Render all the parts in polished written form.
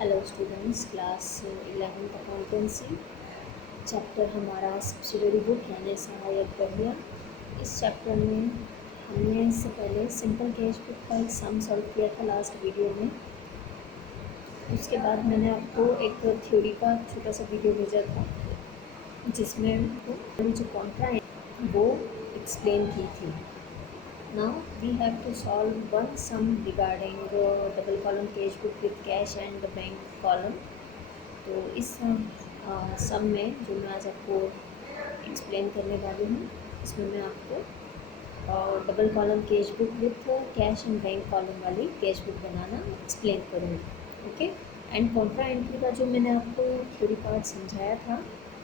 Hello students, class 11th accountancy chapter हमारा subsidiary book यानी सहायक प्रक्रिया। इस चैप्टर में हमने इससे पहले सिंपल कैश बुक का एक सम सॉल्व किया था लास्ट वीडियो में। उसके बाद मैंने आपको एक थ्योरी का छोटा सा वीडियो भेजा था जिसमें जो कॉन्ट्रा है वो एक्सप्लेन की थी। Now we have to solve one sum regarding double column cash book with cash and the bank column। तो इस सम में जो मैं आज आपको एक्सप्लेन करने वाली हूँ इसमें मैं आपको double column cash book with cash and bank column वाली कैश बुक बनाना एक्सप्लेन करूँगी। ओके, एंड कॉन्ट्रा एंट्री का जो मैंने आपको थ्योरी पार्ट समझाया था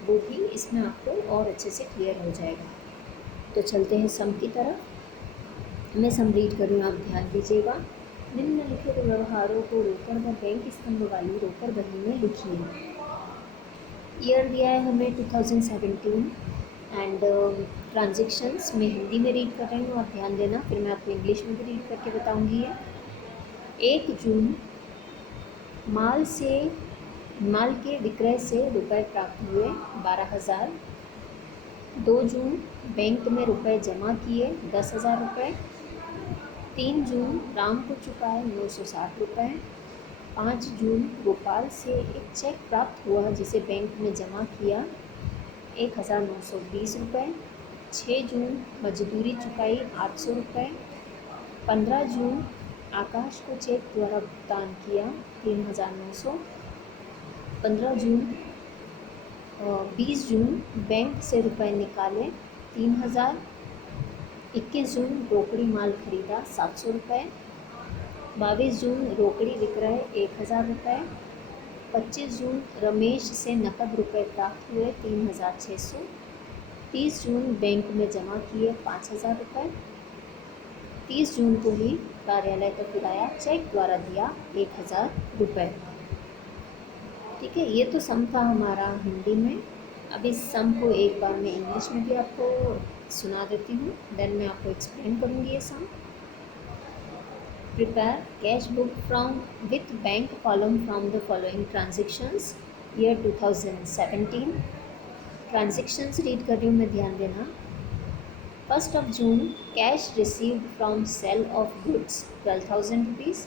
वो भी इसमें आपको और अच्छे से क्लियर हो जाएगा। तो चलते हैं सम की तरफ। मैं सम रीड कर रही हूँ, आप ध्यान दीजिएगा। निम्नलिखित व्यवहारों को रोकड़ व बैंक स्तंभ वाली रोकड़ बही में लिखिए। ईयर दिया है हमें 2017 एंड ट्रांजेक्शन्स में हिंदी में रीड कर रही हूँ, आप ध्यान देना, फिर मैं आपको इंग्लिश में भी रीड करके बताऊँगी। 1 जून माल के विक्रय से रुपए प्राप्त हुए 12,000। 2 जून बैंक में रुपए जमा किए 10,000 रुपये। 3 जून राम को चुकाए 960 रुपये। 5 जून गोपाल से एक चेक प्राप्त हुआ जिसे बैंक में जमा किया 1,920 रुपये। 6 जून मजदूरी चुकाई 800 रुपये। 15 जून आकाश को चेक द्वारा भुगतान किया 3,900। 20 जून बैंक से रुपए निकाले 3,000। 21 जून रोकड़ी माल खरीदा 700 रुपये। 22 जून रोकड़ी विक्रय 1,000 रुपये। 25 जून रमेश से नकद रुपए प्राप्त हुए 3,600। 30 जून बैंक में जमा किए 5,000 रुपये। 30 जून को ही कार्यालय का किराया चेक द्वारा दिया 1,000 रुपये। ठीक है, ये तो सम था हमारा हिंदी में। अब इस सम को एक बार मैं इंग्लिश में भी आपको सुना देती हूँ, देन मैं आपको एक्सप्लेन करूँगी ये sum. Prepare cash book from with bank column from the following transactions year 2017। Transactions read कर रही हूँ मैं, ध्यान देना। 1 June cash received from sale of goods 12,000 rupees.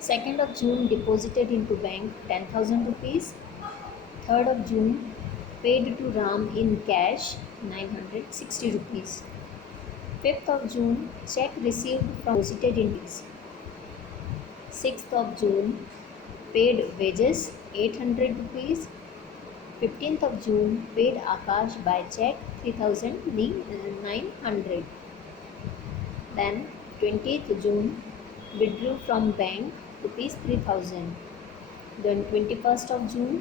2 June deposited into bank 10,000 rupees. 3 June paid to Ram in cash 960 rupees. 5 June check received from deposited in rupees. 6 June paid wages 800 rupees. 15 June paid Akash by check 3,900. Then 20th June withdrew from bank rupees 3,000. Then 21st June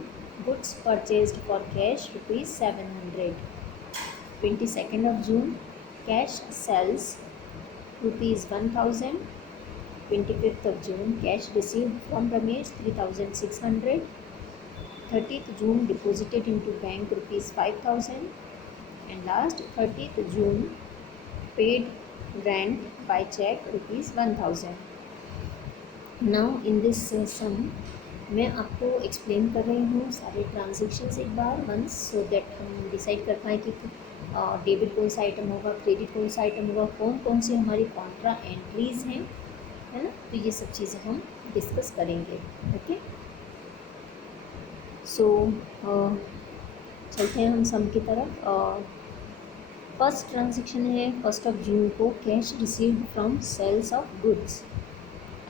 goods purchased for cash rupees 700. 22nd June cash sells rupees 1,000. 25th June cash received from Ramesh 3,600. 30th June deposited into bank rupees 5,000. And last 30th June paid rent by check rupees 1,000. Now in this sum मैं आपको explain कर रही हूँ सारे transactions एक बार once, so that हम decide कर पाएँ कि डेबिट कौन सा आइटम होगा, क्रेडिट कौन सा आइटम होगा, कौन कौन सी हमारी कॉन्ट्रा एंट्रीज़ हैं, है ना। तो ये सब चीज़ें हम डिस्कस करेंगे। ओके, सो चलते हैं हम सम की तरफ। फर्स्ट ट्रांजेक्शन है 1 जून को cash received from sales of goods.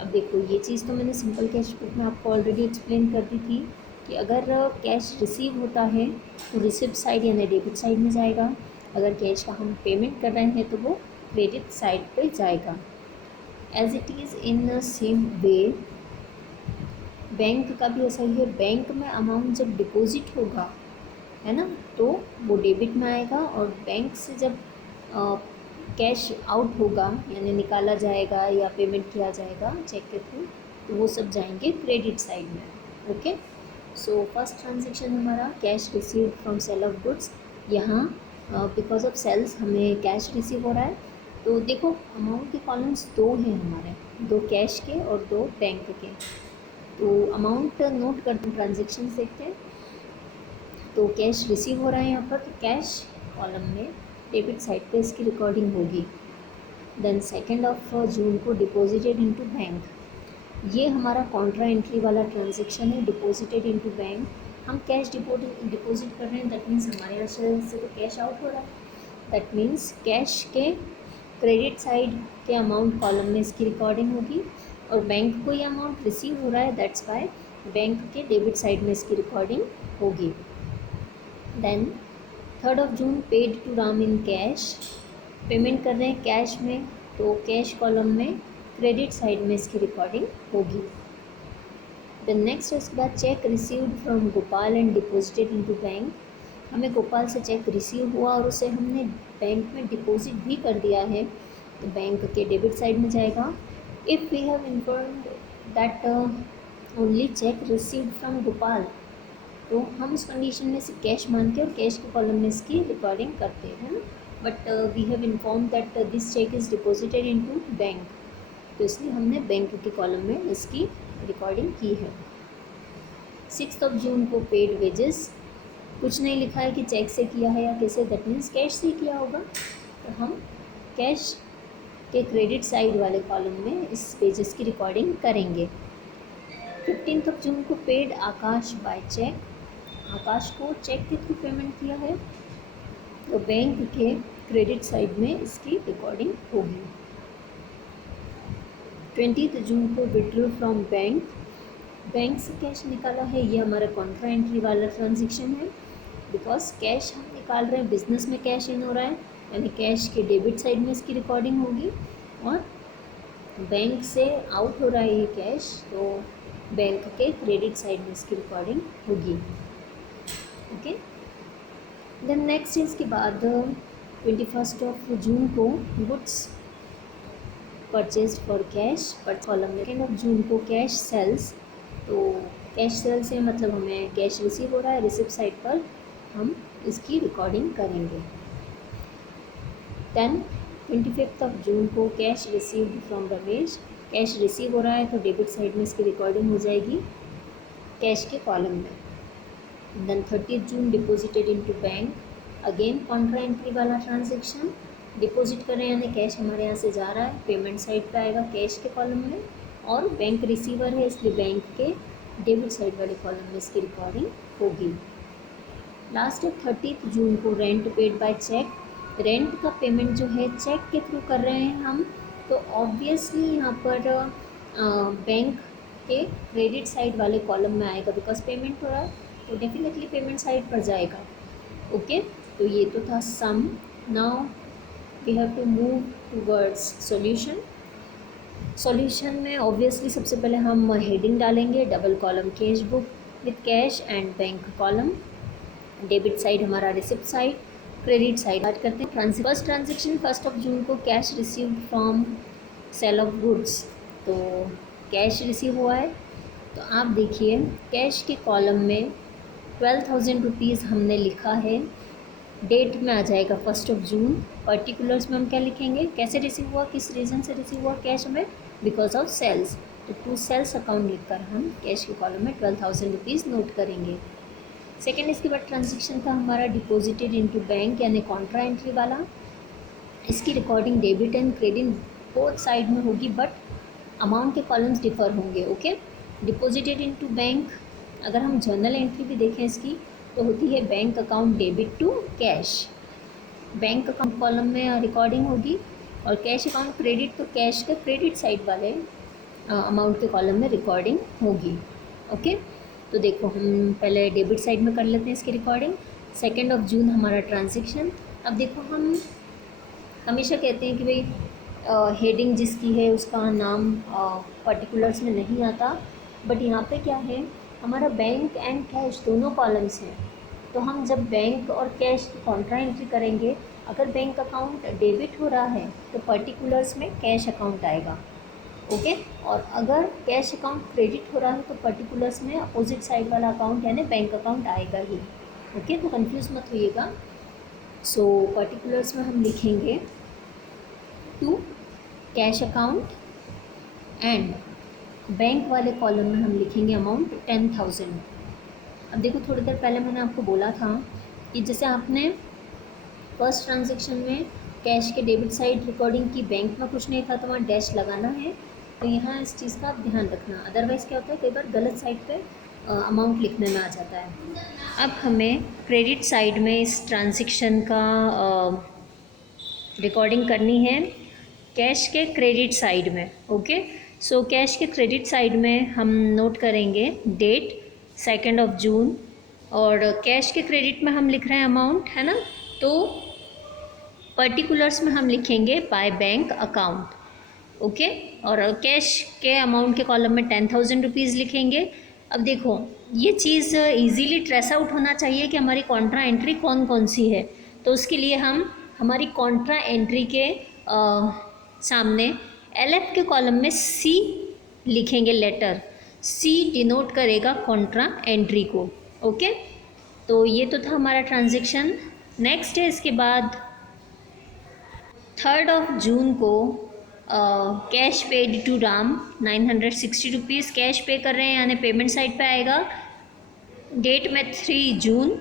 अब देखो, ये चीज़ तो मैंने सिंपल कैश बुक में आपको ऑलरेडी एक्सप्लेन कर दी थी कि अगर कैश रिसीव होता है तो रिसिप्ट साइड यानी डेबिट साइड में जाएगा। अगर कैश का हम पेमेंट कर रहे हैं तो वो क्रेडिट साइड पे जाएगा। As it is in same way bank का भी ऐसा ही है। बैंक में अमाउंट जब डिपॉजिट होगा, है ना, तो वो डेबिट में आएगा, और बैंक से जब कैश आउट होगा यानी निकाला जाएगा या पेमेंट किया जाएगा चेक के थ्रू, तो वो सब जाएंगे क्रेडिट साइड में। ओके, सो फर्स्ट ट्रांजेक्शन हमारा cash received from sale of goods. यहाँ बिकॉज ऑफ सेल्स हमें कैश रिसीव हो रहा है, तो देखो अमाउंट के कॉलम्स दो हैं हमारे, दो कैश के और दो बैंक के। तो अमाउंट नोट करते हैं, ट्रांजेक्शन देखते हैं। तो कैश रिसीव हो रहा है यहाँ पर, तो कैश कॉलम में डेबिट साइड पे इसकी रिकॉर्डिंग होगी। देन 2 जून को डिपॉजिटेड इनटू बैंक, ये हमारा कॉन्ट्रा एंट्री वाला ट्रांजेक्शन है, डिपॉजिटेड इनटू बैंक। हम कैश डिपॉजिट कर रहे हैं, दैट मीन्स हमारे यहाँ से तो कैश आउट हो रहा है, दैट मीन्स कैश के क्रेडिट साइड के अमाउंट कॉलम में इसकी रिकॉर्डिंग होगी, और बैंक को ये अमाउंट रिसीव हो रहा है, दैट्स वाई बैंक के डेबिट साइड में इसकी रिकॉर्डिंग होगी। Then 3 June paid to Ram in cash, payment कर रहे हैं कैश में, तो कैश कॉलम में क्रेडिट साइड में इसकी रिकॉर्डिंग होगी। देन नेक्स्ट इसके बाद cheque received from Gopal and deposited into bank, हमें गोपाल से चेक रिसीव हुआ और उसे हमने बैंक में डिपॉजिट भी कर दिया है, तो बैंक के डेबिट साइड में जाएगा। If we have informed that only cheque received from Gopal, तो हम उस कंडीशन में से कैश मान के और कैश के कॉलम में इसकी रिकॉर्डिंग करते हैं ना, but we have inform that this cheque is deposited into bank, तो इसलिए हमने बैंक के कॉलम में इसकी रिकॉर्डिंग की है। 6 जून को पेड वेजेस, कुछ नहीं लिखा है कि चेक से किया है या कैसे, दैट मीन्स कैश से किया होगा, तो हम कैश के क्रेडिट साइड वाले कॉलम में इस वेजेस की रिकॉर्डिंग करेंगे। 15 जून को पेड आकाश बाय चेक, आकाश को चेक के थ्रू पेमेंट किया है, तो बैंक के क्रेडिट साइड में इसकी रिकॉर्डिंग होगी। 20 जून को विड्रॉ फ्रॉम बैंक, बैंक से कैश निकाला है, ये हमारा कॉन्ट्रा एंट्री वाला ट्रांजेक्शन है, बिकॉज कैश हम निकाल रहे हैं, बिजनेस में कैश इन हो रहा है, यानी कैश के डेबिट साइड में इसकी रिकॉर्डिंग होगी, और बैंक से आउट हो रहा है ये कैश, तो बैंक के क्रेडिट साइड में इसकी रिकॉर्डिंग होगी। ओके, देन नेक्स्ट इसके बाद 21 जून को गुड्स परचेज फॉर कैश, पर कॉलम में 2 जून को कैश सेल्स, तो कैश सेल्स से मतलब हमें कैश रिसीव हो रहा है, रिसिप्ट साइड पर हम इसकी रिकॉर्डिंग करेंगे। देन 25 जून को cash received from Ramesh, cash receive हो रहा है तो डेबिट साइड में इसकी रिकॉर्डिंग हो जाएगी कैश के कॉलम में। Then 30 June deposited into bank, again contra entry वाला ट्रांजेक्शन, डिपॉजिट कर रहे हैं यानी कैश हमारे यहाँ से जा रहा है, पेमेंट साइड पे आएगा कैश के कॉलम में, और बैंक रिसीवर है इसलिए बैंक के डेबिट साइड वाले कॉलम में इसकी रिकॉर्डिंग होगी। लास्ट है 30 जून को rent paid by cheque, rent का पेमेंट जो है चेक के थ्रू कर रहे हैं हम, तो ऑब्वियसली यहाँ पर बैंक के क्रेडिट साइड वाले कॉलम में आएगा, बिकॉज पेमेंट हो रहा है तो डेफिनेटली पेमेंट साइड पर जाएगा। ओके, तो ये तो था sum. Now we have to move towards solution. Solution में ऑब्वियसली सबसे पहले हम हेडिंग डालेंगे, double column cash book with cash and bank column, debit side हमारा रिसिप्ट साइड, क्रेडिट साइड। बात करते हैं फर्स्ट ट्रांजेक्शन 1 जून को cash received from sale of goods, तो कैश रिसीव हुआ है, तो आप देखिए कैश के कॉलम में 12,000 रुपीज़ हमने लिखा है, डेट में आ जाएगा 1 जून, पर्टिकुलर्स में हम क्या लिखेंगे, कैसे रिसीव हुआ, किस रीज़न से रिसीव हुआ कैश में, बिकॉज ऑफ सेल्स, तो टू सेल्स अकाउंट लिखकर हम कैश के कॉलम में 12,000 रुपीज़ नोट करेंगे। सेकेंड इसके बाद ट्रांजेक्शन था हमारा डिपॉजिटेड इनटू बैंक यानी कॉन्ट्रा एंट्री वाला, इसकी recording debit and credit both side में होगी, बट अमाउंट के कॉलम्स डिफर होंगे। ओके, डिपॉजिटेड इनटू बैंक, अगर हम जर्नल एंट्री भी देखें इसकी तो होती है bank account debit to cash, bank account column में रिकॉर्डिंग होगी, और कैश अकाउंट क्रेडिट तो कैश के क्रेडिट साइड वाले अमाउंट के कॉलम में रिकॉर्डिंग होगी। ओके, तो देखो हम पहले डेबिट साइड में कर लेते हैं इसकी रिकॉर्डिंग। 2 जून हमारा ट्रांजेक्शन, अब देखो हम हमेशा कहते हैं कि भाई हेडिंग जिसकी है उसका नाम पर्टिकुलर्स में नहीं आता, बट यहाँ पे क्या है, हमारा बैंक एंड कैश दोनों कॉलम्स हैं, तो हम जब बैंक और कैश की कॉन्ट्रा एंट्री करेंगे, अगर बैंक अकाउंट डेबिट हो रहा है तो पर्टिकुलर्स में कैश अकाउंट आएगा। ओके, और अगर कैश अकाउंट क्रेडिट हो रहा है तो पर्टिकुलर्स में अपोजिट साइड वाला अकाउंट यानी बैंक अकाउंट आएगा ही। ओके, तो कंफ्यूज मत होइएगा। सो पर्टिकुलर्स में हम लिखेंगे to cash account and bank वाले कॉलम में हम लिखेंगे अमाउंट 10,000। अब देखो, थोड़ी देर पहले मैंने आपको बोला था कि जैसे आपने फर्स्ट ट्रांजेक्शन में कैश के डेबिट साइड रिकॉर्डिंग की, बैंक में कुछ नहीं था तो वहाँ डैश लगाना है। तो यहाँ इस चीज़ का आप ध्यान रखना, अदरवाइज़ क्या होता है कई बार गलत साइड पे अमाउंट लिखने में आ जाता है। अब हमें क्रेडिट साइड में इस ट्रांजेक्शन का रिकॉर्डिंग करनी है कैश के क्रेडिट साइड में। ओके, सो कैश के क्रेडिट साइड में हम नोट करेंगे डेट 2 जून, और कैश के क्रेडिट में हम लिख रहे हैं अमाउंट, है ना, तो पर्टिकुलर्स में हम लिखेंगे बाय बैंक अकाउंट। ओके, और कैश के अमाउंट के कॉलम में 10,000 रुपीज़ लिखेंगे। अब देखो, ये चीज़ इजीली ट्रेस आउट होना चाहिए कि हमारी कॉन्ट्रा एंट्री कौन कौन सी है। तो उसके लिए हम हमारी कॉन्ट्रा एंट्री के सामने LF के कॉलम में C लिखेंगे, लेटर C डिनोट करेगा कॉन्ट्रा एंट्री को। ओके, तो ये तो था हमारा ट्रांजेक्शन। नेक्स्ट है, इसके बाद 3 जून को cash paid to Ram 960 rupees cash pay कर रहे हैं, यानी पेमेंट साइड पे आएगा। डेट में 3 जून,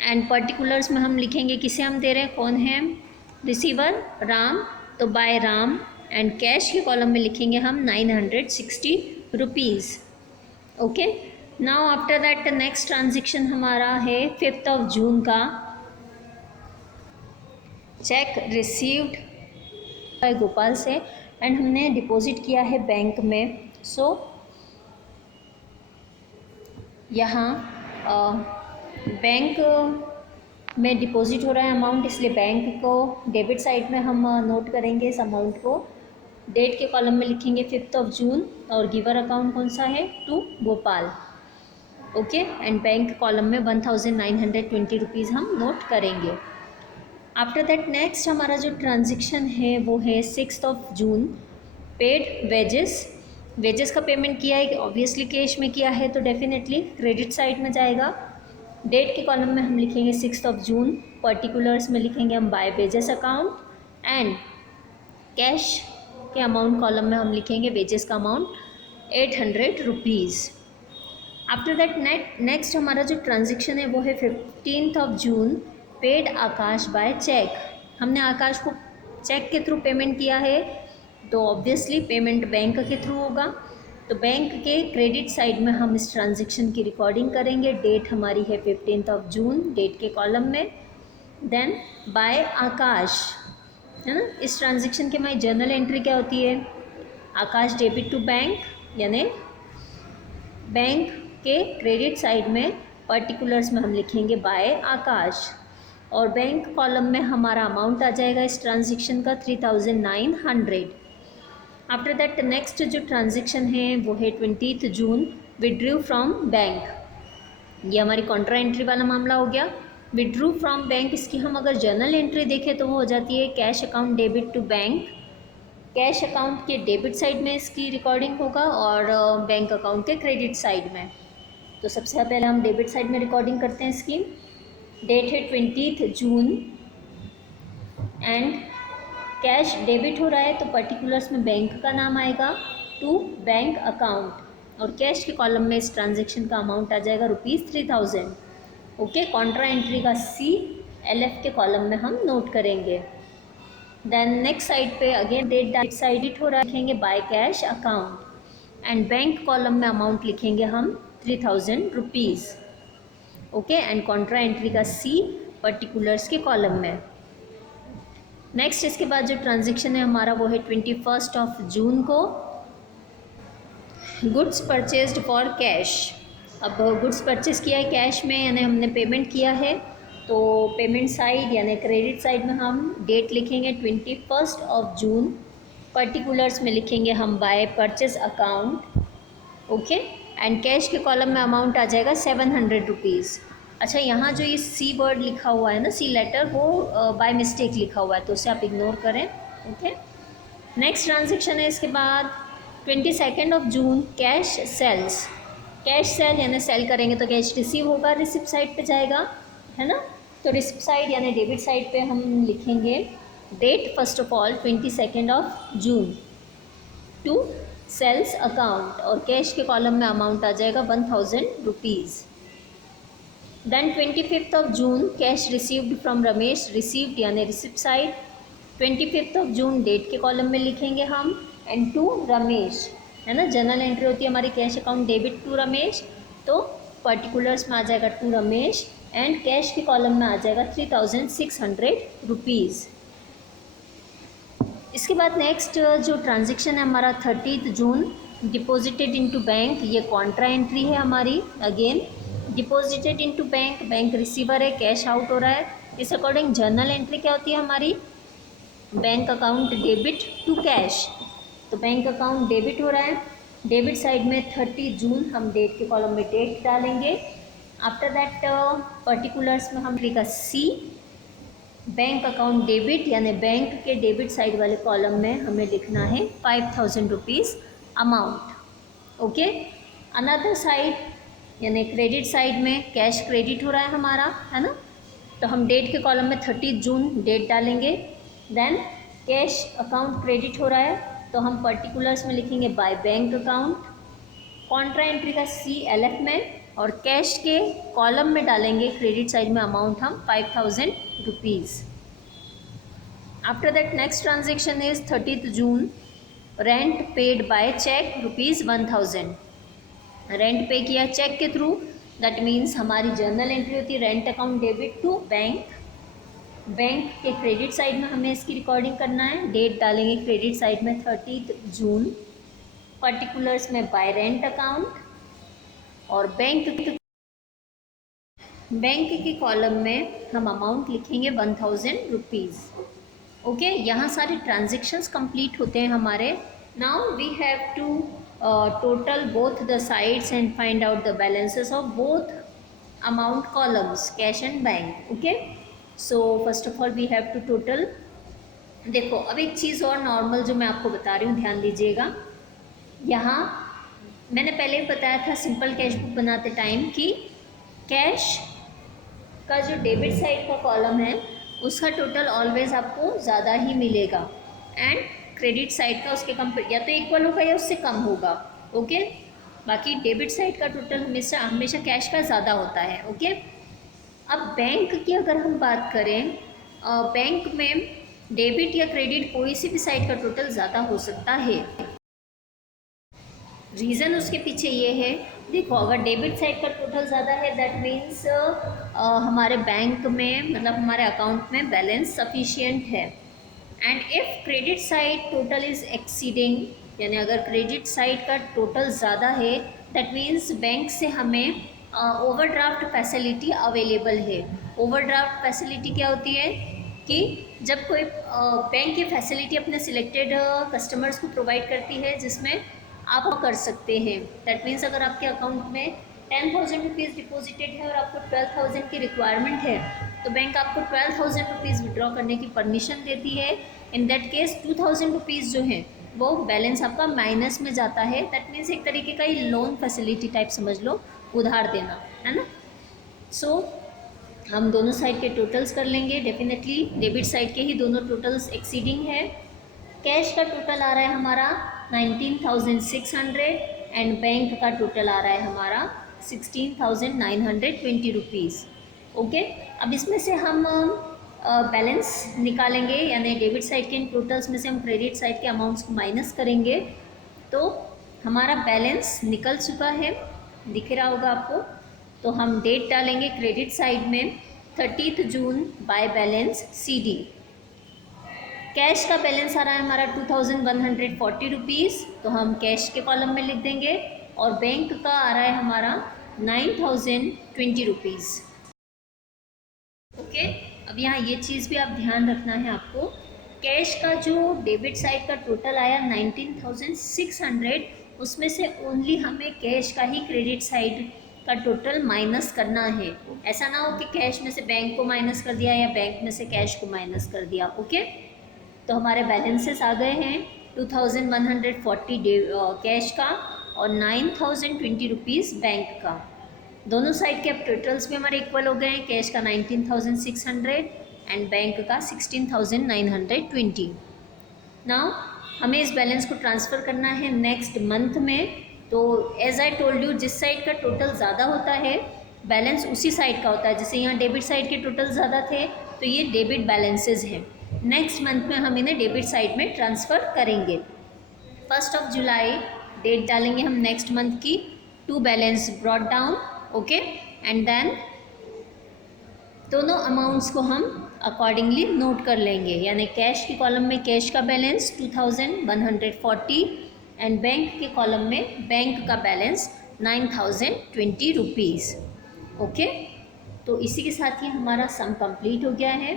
एंड पर्टिकुलर्स में हम लिखेंगे किसे हम दे रहे हैं, कौन है रिसीवर, राम, तो बाय राम, एंड कैश के कॉलम में लिखेंगे हम 960 rupees. Okay, now after that next transaction हमारा है 5 जून का, चेक रिसीव्ड बाय गोपाल से, एंड हमने डिपॉजिट किया है बैंक में। सो यहाँ बैंक में डिपॉजिट हो रहा है अमाउंट, इसलिए बैंक को डेबिट साइड में हम नोट करेंगे इस अमाउंट को। डेट के कॉलम में लिखेंगे 5 जून, और गिवर अकाउंट कौन सा है, to Gopal. Okay, and bank column में 1920 रुपीज़ हम नोट करेंगे। आफ्टर दैट नेक्स्ट हमारा जो ट्रांजेक्शन है वो है 6 जून, पेड वेजेस का पेमेंट किया है, ऑब्वियसली कैश में किया है तो डेफिनेटली क्रेडिट साइड में जाएगा। डेट के कॉलम में हम लिखेंगे 6 जून, पर्टिकुलर्स में लिखेंगे हम by wages account, and cash के अमाउंट कॉलम में हम लिखेंगे वेजेस का amount 800 rupees. After that next हमारा जो ट्रांजेक्शन है वो है 15 June, paid Aakash by cheque. हमने आकाश को चेक के थ्रू पेमेंट किया है, तो ऑब्वियसली पेमेंट बैंक के थ्रू होगा, तो बैंक के क्रेडिट साइड में हम इस ट्रांजेक्शन की रिकॉर्डिंग करेंगे। डेट हमारी है 15 जून, डेट के कॉलम में, देन बाय आकाश, है ना। इस ट्रांजेक्शन की हमारी जर्नल एंट्री क्या होती है, आकाश डेबिट टू बैंक, यानी बैंक के क्रेडिट साइड में पर्टिकुलर्स में हम लिखेंगे बाय आकाश, और बैंक कॉलम में हमारा अमाउंट आ जाएगा इस ट्रांजेक्शन का 3,900। आफ्टर दैट नेक्स्ट जो ट्रांजेक्शन है वो है 20 जून, विड्रू फ्रॉम बैंक। ये हमारी कॉन्ट्रा एंट्री वाला मामला हो गया। विड्रू फ्रॉम बैंक, इसकी हम अगर जर्नल एंट्री देखें तो वो हो जाती है cash account debit to bank. Cash account के डेबिट साइड में इसकी रिकॉर्डिंग होगा और बैंक अकाउंट के क्रेडिट साइड में। तो सबसे पहले हम डेबिट साइड में रिकॉर्डिंग करते हैं इसकी। डेट है 20 जून, एंड कैश डेबिट हो रहा है तो पर्टिकुलर्स में बैंक का नाम आएगा टू बैंक अकाउंट, और कैश के कॉलम में इस ट्रांजेक्शन का अमाउंट आ जाएगा ₹3000। ओके, कॉन्ट्रा एंट्री का C LF के कॉलम में हम नोट करेंगे। देन नेक्स्ट साइड पे अगेन डेट साइड हो रहा है, लिखेंगे by cash account, and bank column में अमाउंट लिखेंगे हम 3000 rupees. Okay, and Contra entry का C पर्टिकुलर्स के कॉलम में। नेक्स्ट इसके बाद जो ट्रांजेक्शन है हमारा वो है 21 जून को, गुड्स परचेज्ड फॉर कैश। अब गुड्स परचेज किया है कैश में, यानी हमने पेमेंट किया है, तो पेमेंट साइड यानी क्रेडिट साइड में हम डेट लिखेंगे 21 जून, पर्टिकुलर्स में लिखेंगे हम by purchase account. Okay, and cash के कॉलम में अमाउंट आ जाएगा 700 रुपीज़। अच्छा, यहाँ जो ये C वर्ड लिखा हुआ है ना, C लेटर, वो बाय मिस्टेक लिखा हुआ है, तो उसे आप इग्नोर करें। ओके, नेक्स्ट ट्रांजेक्शन है इसके बाद 22 June, cash sales. Cash sale यानी सेल करेंगे तो कैश रिसीव होगा, रिसिप्ट साइड पे जाएगा, है ना। तो रिसिप्ट साइड यानी डेबिट साइड पे हम लिखेंगे date first of all 22 June to sales account और कैश के कॉलम में अमाउंट आ जाएगा 1000 rupees. Then 25th of June cash received from Ramesh, received यानी receipt side. 25th of June date के कॉलम में लिखेंगे हम, एंड टू रमेश, है ना, जनरल एंट्री होती है हमारी cash account debit to Ramesh, तो पर्टिकुलर्स में आ जाएगा टू रमेश, एंड कैश के कॉलम में आ जाएगा 3600 रुपीज़। इसके बाद नेक्स्ट जो ट्रांजेक्शन है हमारा 30 जून, डिपॉजिटेड इनटू बैंक, ये कॉन्ट्रा एंट्री है हमारी। Again deposited into bank, bank receiver है, कैश आउट हो रहा है। इस अकॉर्डिंग जर्नल एंट्री क्या होती है हमारी, bank account debit to cash, तो बैंक अकाउंट डेबिट हो रहा है। डेबिट साइड में 30 जून हम डेट के कॉलम में डेट डालेंगे। आफ्टर दैट पर्टिकुलर्स में हम लिखा सी, बैंक अकाउंट डेबिट यानी बैंक के डेबिट साइड वाले कॉलम में हमें लिखना है 5000 rupees amount. Okay, another side यानी क्रेडिट साइड में कैश क्रेडिट हो रहा है हमारा, है ना, तो हम डेट के कॉलम में 30 जून डेट डालेंगे। देन कैश अकाउंट क्रेडिट हो रहा है, तो हम पर्टिकुलर्स में लिखेंगे by bank account, Contra entry का सी LF में, और कैश के कॉलम में डालेंगे क्रेडिट साइड में अमाउंट हम 5000 rupees. After that next transaction is 30th June, rent paid by cheque ₹1000, rent pay किया चेक के थ्रू, दैट मीन्स हमारी जर्नल एंट्री होती है rent account debit to bank, bank के क्रेडिट साइड में हमें इसकी रिकॉर्डिंग करना है, डेट डालेंगे क्रेडिट साइड में 30th जून, पर्टिकुलर्स में बाय रेंट अकाउंट, और बैंक के कॉलम में हम अमाउंट लिखेंगे 1000 रुपीज़। ओके, यहाँ सारे ट्रांजेक्शन्स कंप्लीट होते हैं हमारे। Now we have to total both the sides and find out the balances of both amount columns, cash and bank. Okay, so first of all we have to total. देखो अब एक चीज़ और normal जो मैं आपको बता रही हूँ, ध्यान दीजिएगा। यहाँ मैंने पहले भी बताया था सिंपल कैश बुक बनाते टाइम कि कैश का जो डेबिट साइड का कॉलम है उसका टोटल ऑलवेज आपको ज़्यादा ही मिलेगा, एंड क्रेडिट साइड का उसके या तो इक्वल होगा या उससे कम होगा। ओके, बाकी डेबिट साइड का टोटल हमेशा कैश का ज़्यादा होता है। ओके, अब बैंक की अगर हम बात करें, बैंक में डेबिट या क्रेडिट कोई सी भी साइड का टोटल ज़्यादा हो सकता है। रीज़न उसके पीछे ये है, देखो अगर डेबिट साइड का टोटल ज़्यादा है दैट मीन्स हमारे बैंक में, मतलब हमारे अकाउंट में बैलेंस सफिशिएंट है, and if credit side total is exceeding, यानी अगर क्रेडिट साइड का टोटल ज़्यादा है दैट मीन्स बैंक से हमें ओवरड्राफ्ट फैसिलिटी अवेलेबल है। ओवरड्राफ्ट फैसिलिटी क्या होती है कि जब कोई बैंक ये फैसिलिटी अपने सिलेक्टेड कस्टमर्स को प्रोवाइड करती है जिसमें आप कर सकते हैं। दैट मीन्स अगर आपके अकाउंट में 10,000 रुपीज़ डिपॉजिटेड है और आपको 12,000 की रिक्वायरमेंट है, तो बैंक आपको 12,000 रुपीज़ विड्रॉ करने की परमिशन देती है। इन दैट केस 2,000 रुपीज़ जो है वो बैलेंस आपका माइनस में जाता है। दैट मीन्स एक तरीके का ही लोन फैसिलिटी टाइप समझ लो, उधार देना, है ना। सो हम दोनों साइड के टोटल्स कर लेंगे। डेफिनेटली डेबिट साइड के ही दोनों टोटल्स एक्सीडिंग है। कैश का टोटल आ रहा है हमारा 19,600 एंड बैंक का टोटल आ रहा है हमारा 16,920 रुपीज़। ओके, अब इसमें से हम बैलेंस निकालेंगे, यानी डेबिट साइड के इन टोटल्स में से हम क्रेडिट साइड के अमाउंट्स को माइनस करेंगे, तो हमारा बैलेंस निकल चुका है, दिख रहा होगा आपको। तो हम डेट डालेंगे क्रेडिट साइड में 30th June by balance CD। Cash का बैलेंस आ रहा है हमारा 2,140 रुपीज़, तो हम कैश के कॉलम में लिख देंगे, और बैंक का आ रहा है हमारा 9,020 रुपीज़। ओके, अब यहाँ ये चीज़ भी आप ध्यान रखना है आपको, कैश का जो डेबिट साइड का टोटल आया 19,600, उसमें से ओनली हमें कैश का ही क्रेडिट साइड का टोटल माइनस करना है। ऐसा ना हो कि कैश में से बैंक को माइनस कर दिया या बैंक में से कैश को माइनस कर दिया। ओके, तो हमारे बैलेंसेस आ गए हैं 2,140 कैश का और 9,020 रुपीज़ बैंक का। दोनों साइड के अब टोटल्स भी हमारे इक्वल हो गए हैं, कैश का 19,600 एंड बैंक का 16,920। नाउ हमें इस बैलेंस को ट्रांसफ़र करना है नेक्स्ट मंथ में। तो एज आई टोल्ड यू, जिस साइड का टोटल ज़्यादा होता है बैलेंस उसी साइड का होता है। जैसे यहाँ डेबिट साइड के टोटल ज़्यादा थे तो ये डेबिट बैलेंसेज हैं। नेक्स्ट मंथ में हम इन्हें डेबिट साइड में ट्रांसफ़र करेंगे। 1 जुलाई डेट डालेंगे हम नेक्स्ट मंथ की, to balance brought down, okay. And then दोनों अमाउंट्स को हम अकॉर्डिंगली नोट कर लेंगे, यानी कैश के कॉलम में कैश का बैलेंस 2140 एंड बैंक के कॉलम में बैंक का बैलेंस 9020 रुपीज़, ओके। तो इसी के साथ ही हमारा सम कंप्लीट हो गया है।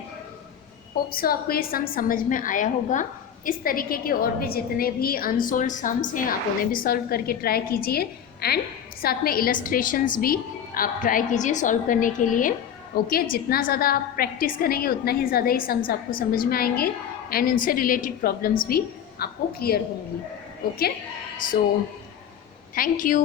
होप सो आपको ये सम समझ में आया होगा। इस तरीके के और भी जितने भी अनसोल्ड सम्स हैं आप उन्हें भी सॉल्व करके ट्राई कीजिए, एंड साथ में इलस्ट्रेशंस भी आप ट्राई कीजिए सॉल्व करने के लिए, ओके। जितना ज़्यादा आप प्रैक्टिस करेंगे उतना ही ज़्यादा ही सम्स आपको समझ में आएंगे एंड इनसे रिलेटेड प्रॉब्लम्स भी आपको क्लियर होंगी, ओके। So thank you.